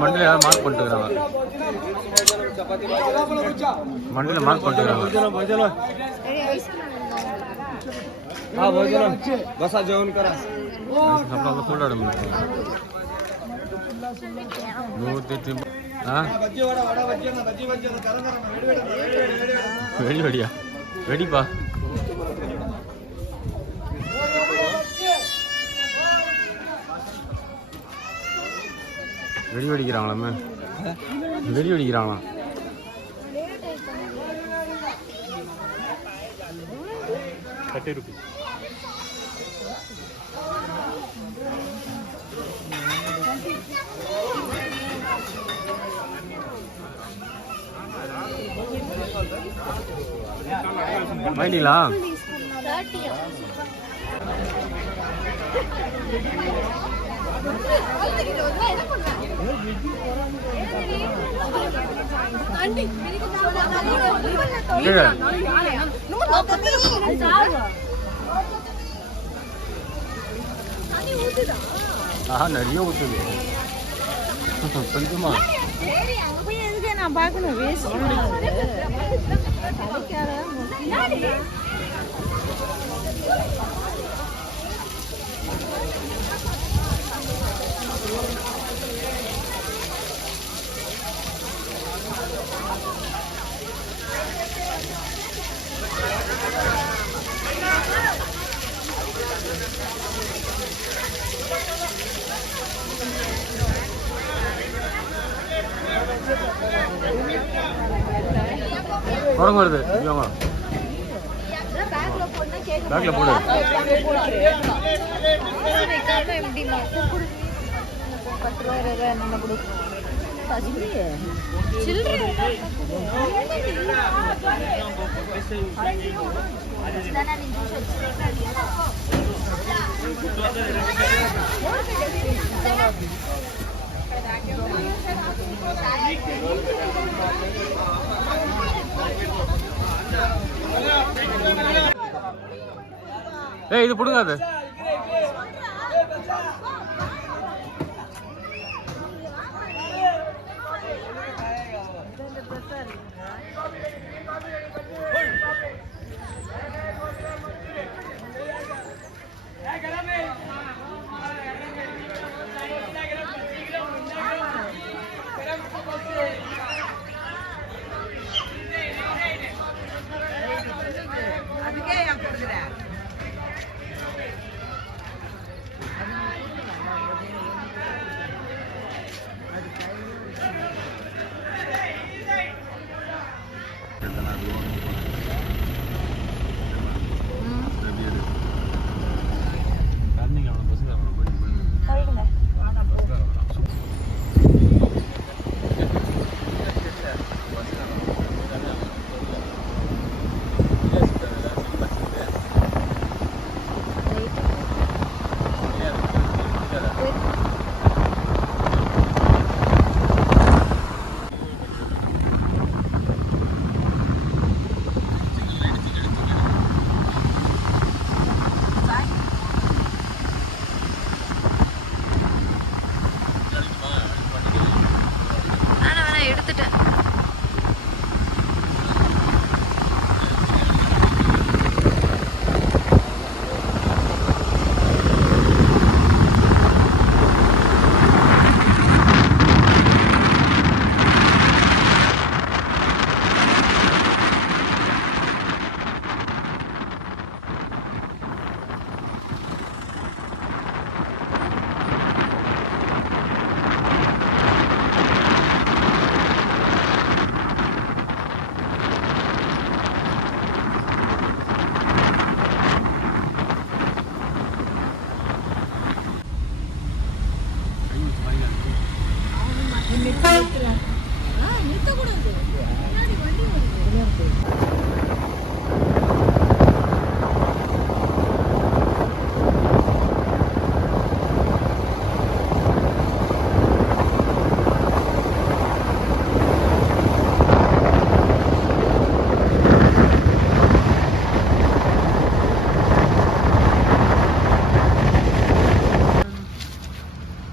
மண்டியில் யாரும் mark பண்ணிட்டுக்கிறாங்க. மண்டியில் mark பண்ணிட்டுக்கிறாங்க. बसा जेवण करा. आपला फुल வெடி வெடியா வெடிப்பா வெடி வெடிக்கிறாங்களாமே வெடி வெடிக்கிறாங்களாம். ₹30. வாங்கிட்டீங்களா? நிறைய ஊத்துது கொஞ்சமா. நான் பார்க்கணும் வேஸ்ட் குரங்கு வருது. பேக்ல போடு. ஏய் இது புடுங்க அது.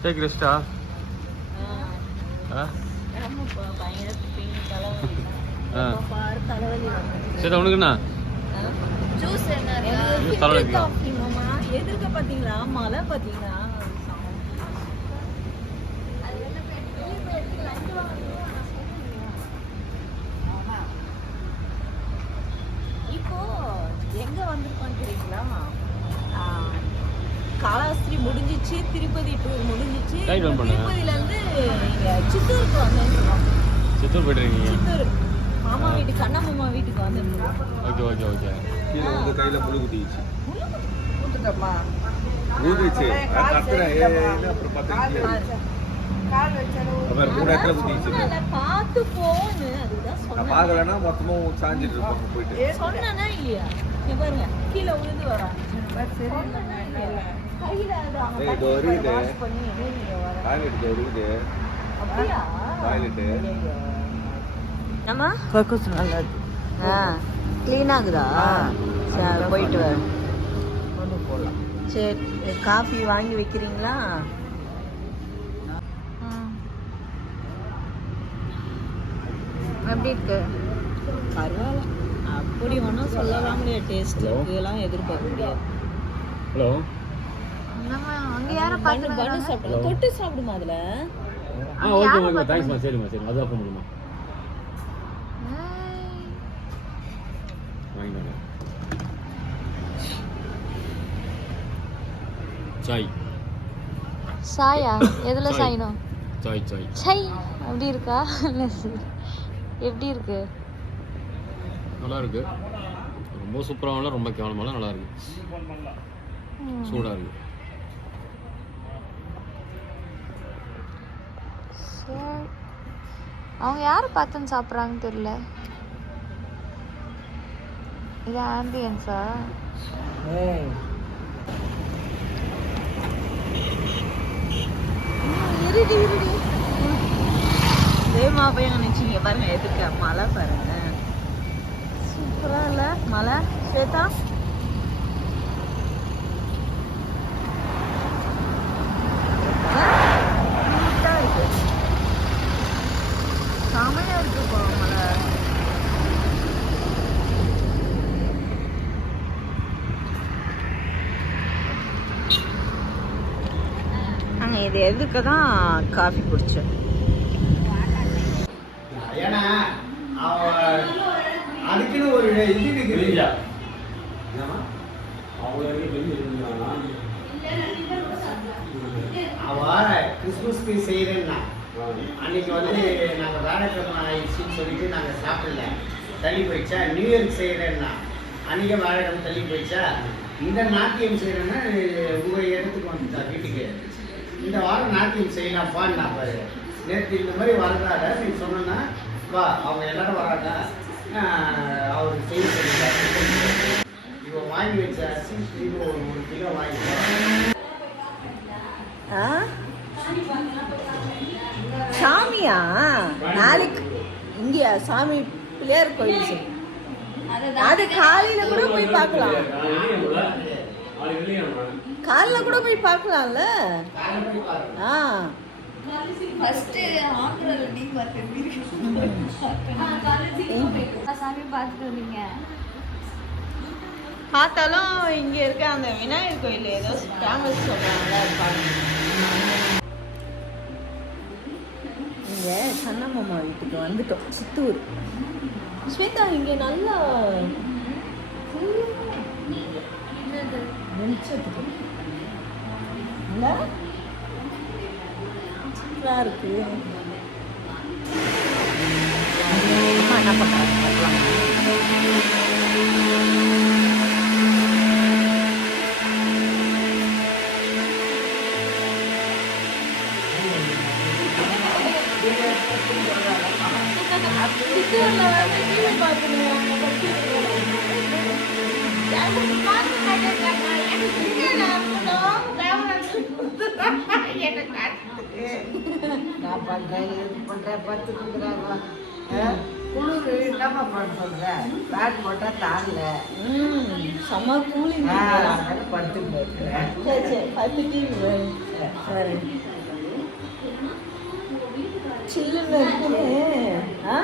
டேக் ரெஸ்டா ஆ ஆமாப்பா, பயங்கர pain, தலைவலி. ஆ. எப்ப பாரு தலைவலி வருது. சரி உனக்கு என்ன ஜூஸ் என்ன Juice தலைவலிக்கா? எதிர்க்க பாத்தீங்களா மழை பாத்தீங்களா இப்போ எங்க வந்திருக்கோம் தெரியுங்களா? காலாஸ்திரி முடிஞ்சிச்சு, திருப்பதி டூர் முடிஞ்சிச்சு. Right on பண்ணுங்க. திருப்பதியில இருந்து இங்க சித்தூருக்கு வந்தேன். சித்தூர் போயிட்டுருக்கீங்க சித்தூர் மாமா வீட்டுக்கு, அண்ணா மாமா வீட்டுக்கு வந்துருக்கோம். ஓகே ஓகே ஓகே கீழே வந்து கையில புழு குத்திச்சு கூட்டுட்டோமா? ஊதிச்சு கத்துறேன் அப்புறம் பார்த்தேன் அப்புறம் கூட இடத்துல குத்திச்சு சொன்னேன்ல, பார்த்து போன்னு, அதுதான் நான் சொன்னேன். பார்க்கலன்னா மொத்தமும் சாஞ்சிட்டு இருப்பாங்க போயிட்டு சொன்னேனா இல்லையா? இங்க பாருங்க, கீழே விழுந்து வரா. சொன்னேனா இல்லையா? கையில அது அவங்க ஏய், இது கட்டி வருகுது. wash பண்ணி நீங்க வர. டாய்லெட் இருக்குது அப்படியா? டாய்லெட்டு நம்ம கக்கூஸ் நல்லா இருக்கு க்ளீன் ஆகுதா? சரி, போயிட்டு வர. கொண்டு போகலாம். சரி, காஃபி வாங்கி வைக்கிறீங்களா? எப்படி இருக்கு? பரவாயில்ல, அப்படி ஒன்றும் சொல்லலாம் முடியாது. டேஸ்ட் இதெல்லாம் எதிர்பார்க்க முடியாது. ஹலோ பண்ணு பண்ணு சாப்பிடு, தொட்டு சாப்பிடுமா அதுல? ஆ ஓகே ஓகே தேங்க்ஸ்மா சரிம்மா சரிம்மா அது அப்போ முடியுமா வாங்கிக்கோங்க சாய் சாயா எதுல சாய். சாயணும் சாய் சாய் சை அப்படி இருக்கா இல்ல சரி. எப்படி இருக்கு நல்லா இருக்கு ரொம்ப சூப்பராக இல்லை ரொம்ப கேவலமாலாம் நல்லா இருக்கு சூடாக இருக்கு சரி. அவங்க யாரை பார்த்துன்னு சாப்பிட்றாங்கன்னு தெரியல இது ஆம்பியன்ஸா ஏய் இருடி இருடி. தேவமா போய் நினைச்சீங்க பாருங்க, எதுக்கு மழை பாருங்க, சூப்பரா இல்ல மழை? ஸ்வேதா இருக்கு, செமையா இருக்குப்பா மழை. நாங்கள் இது எதுக்கு தான் காஃபி குடித்தோம்? ஏன்னா அதுக்குன்னு ஒரு இது இருக்குது அவ கிறிஸ்மஸ்க்கு செய்யறேன்னா அன்னைக்கு வந்து நாங்கள் வேலைக்கிழமை ஆயிடுச்சுன்னு சொல்லிட்டு நாங்கள் சாப்பிடல, தள்ளி போயிடுச்சா. நியூ இயர்க்கு செய்யறேன்னா அன்னைக்கே வேலைக்கிழமை தள்ளி போயிடுச்சா. இந்த நாட்டியம் செய்யறேன்னா உங்கள் இடத்துக்கு வந்துட்டா வீட்டுக்கு. இந்த வாரம் நாட்டியம் செய்யலாம்ப்பான்னு நான் பாரு. நேற்று இந்த மாதிரி வரதால நீ சொன்னா வா, அவங்க எல்லாரும் வராங்க, அவருக்கு செய்ய சொல்லிட்டாங்க. இப்போ வாங்கி வச்ச அரிசி இப்போ ஒரு 1 கிலோ வாங்கிக்கலாம். சாமியா? நாளைக்கு இங்கேயா சாமி? பிள்ளையார் கோயில் சாமி. அது காலையில கூட போய் பார்க்கலாம், காலைல கூட போய் பார்க்கலாம்ல. ஆ சாமி பார்த்துட்டு வந்தீங்க பார்த்தாலும் இங்க இருக்க அந்த விநாயகர் கோயில் ஏதோ ஃபேமஸ் சொல்றாங்கல்ல, இருப்பாங்க. இங்க கண்ணம்மா வீட்டுக்கு வந்துட்டோம், சித்தூர். ஸ்வேதா இங்க நல்லா வெளிச்சத்துக்கு இல்ல சூப்பரா இருக்கு. அம்மா என்ன பண்றாங்க பார்க்கலாம். சித்தூர்ல வந்து டிவி பார்க்கணும். நான் பண்றேன், இது பண்றேன், பத்து கொடுக்குறாங்க. குளிர் என்னம்மா பண்ண சொல்றேன்? பேட் போட்டா தாங்கல. செம்ம கூலிங். படுத்து போட்டுறேன். சரி சரி, 10 டிவி சரி. சில்லுன்னு இருக்குமே. ஆ?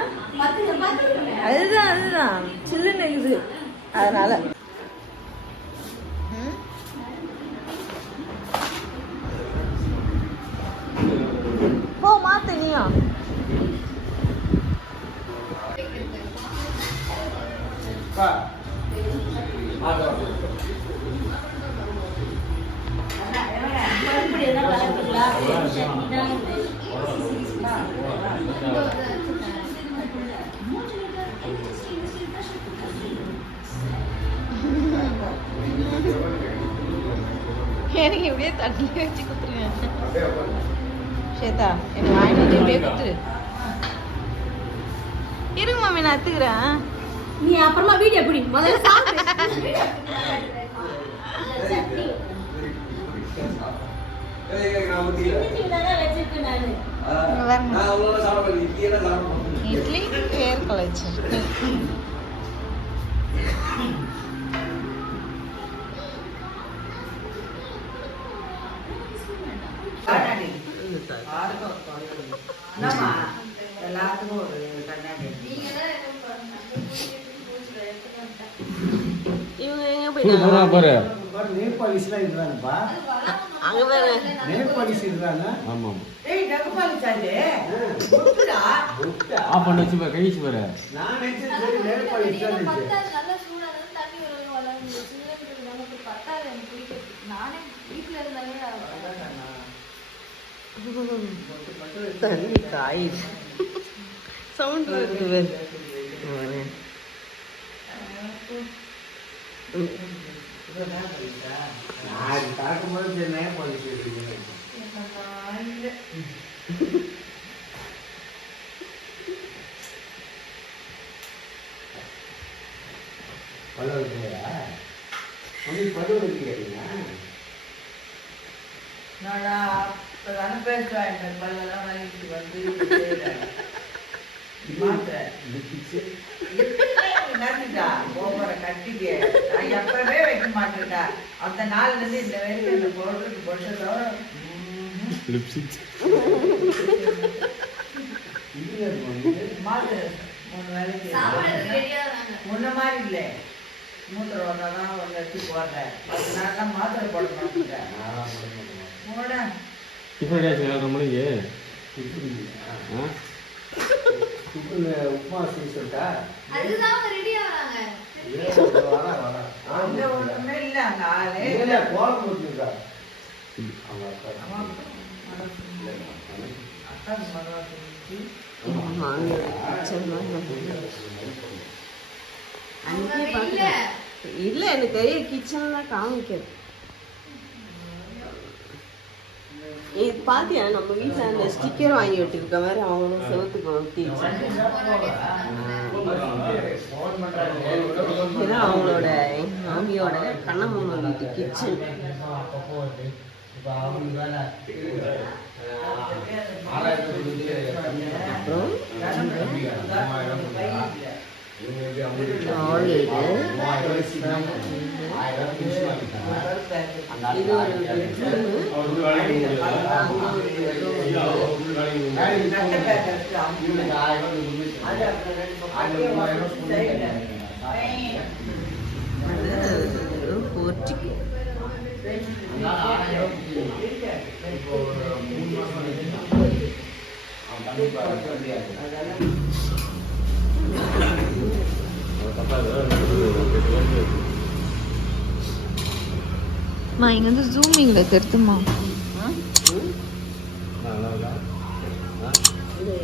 அதுதான் சில்லுன்னு இருக்குது அதனால. போ மாத்து நீயும். எனக்கு இப்படியே தட்டில வச்சு குத்துருங்க. ஸ்வேதா எனக்கு வாங்கிட்டு இப்படியே குத்துரு. இருங்க மாமி நான் எடுத்துக்கிறேன். நீ அப்புறமா வீடியோ பிடி முதல்ல சாப்பிடு. இட்லி பேர் கலைச்சு எல்லாத்துக்கும் ஒரு கண்ணாடி. இவங்க எங்க போயிட்டாங்க பாரு. நேபாளிஸ்லாம் இருக்கிறாங்கப்பா. அங்க வேற நேபாளிஸ் இருக்கிறாங்க. ஆமா ஏய் நேபாளி சாண்டே ஆஃப் பண்ணி வச்சு பாரு, கை வச்சு பாரு. நான் நினைச்சது நேபாளிஸ் தான் நினைச்சேன். நல்லா சூடா இருந்து தண்ணி வளர்ந்து சில்லுன்னு நமக்கு பத்தாது எனக்கு பிடிக்கிறது. நானே வீட்டுல இருந்தாலே தண்ணி காயுது. சவுண்ட் வருது. நான் பார்க்கும்போது நேபாளிஸ் இருக்கிறீங்க. பல்லவா பல்லு கேட்டீங்க. நான் பேசுவேன். பல்லெல்லாம் வாங்கிட்டு வந்து கட்டிக்க நான் எப்பவே வைக்க மாட்டேன்டா. அந்த நாள்ல இருந்து இந்த வரைக்கும் இந்த பொருளுக்கு பொருஷத்தோட மாத்து 3 வேலைக்கு முன்ன மாதிரி இல்லை. மூத்திர வந்தாதான் ஒன்று எடுத்து போடுறேன். 10 நாள்லாம் மாத்திரை போட மாட்டேன். போட டிஃபன் டேஸ் 7:30 மணிக்கு. உப்புமா சொல்லிட்டா அதுதான் ரெடி ஆறாங்க. அங்க ஒண்ணுமே இல்லை. அங்க ஆளே கோலம் போட்டுருக்கா. அக்காக்கு மரம் செஞ்சு இல்ல எனக்கு கிச்சன்ல காமிக்கிறேன். இது பாத்தியா நம்ம வீட்டுல அந்த ஸ்டிக்கர் வாங்கி விட்டுருக்க மாதிரி அவங்களும் செவத்துக்கு ஒட்டி இதான் அவங்களோட எங்க மாமியோட கண்ணம்மா வீட்டு கிச்சன். அப்புறம் இது ஒரு போர்ட்டிகோ. இங்க வந்து ஜூமிங்ல தெரியுமா? இது